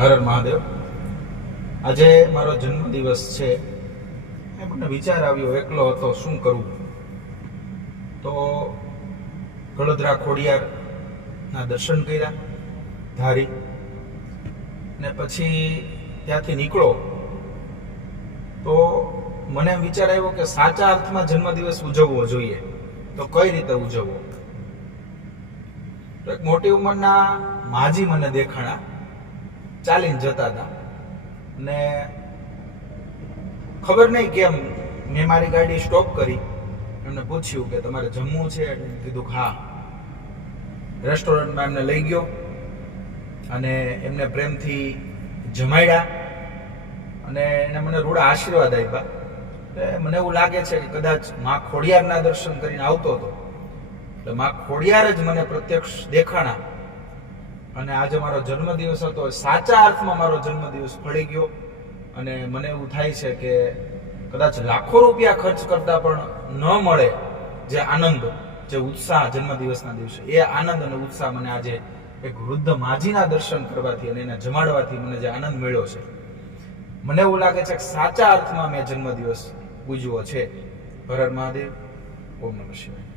હર મહાદેવ. આજે મારો જન્મદિવસ છે. એ મને વિચાર આવ્યો, એકલો હતો, શું કરવું તો ગળોદરા ખોડિયારના દર્શન કર્યા, ધારી. ને પછી ત્યાંથી નીકળો. તો મને વિચાર આવ્યો કે સાચા અર્થમાં જન્મદિવસ ઉજવવો જોઈએ. તો કઈ રીતે ઉજવવો? એક મોટી ઉંમરના માજી મને દેખાણા. ચાલીને જતા હતા. ને ખબર નહીં કેમ મેં મારી ગાડી સ્ટોપ કરી. એમને પૂછ્યું કે તમારે જમવું છે? કીધું હા. રેસ્ટોરન્ટમાં એમને લઈ ગયો અને એમને પ્રેમથી જમાડ્યા અને એને મને રૂડા આશીર્વાદ આપ્યા. મને એવું લાગે છે કે કદાચ મા ખોડિયારના દર્શન કરીને આવતો હતો. એટલે મા ખોડિયાર જ મને પ્રત્યક્ષ દેખાણા અને આજે મારો જન્મદિવસ હતો. સાચા અર્થમાં મારો જન્મદિવસ ફળી ગયો. અને મને એવું થાય છે કે કદાચ લાખો રૂપિયા ખર્ચ કરતા પણ ન મળે જે આનંદ, જે ઉત્સાહ જન્મદિવસના દિવસે. એ આનંદ અને ઉત્સાહ મને આજે એક વૃદ્ધ માજીના દર્શન કરવાથી અને એને જમાડવાથી મને જે આનંદ મળ્યો છે. મને એવું લાગે છે કે સાચા અર્થમાં મેં જન્મદિવસ ઉજવો છે. હર મહાદેવ, ઓમ નમઃ શિવાય.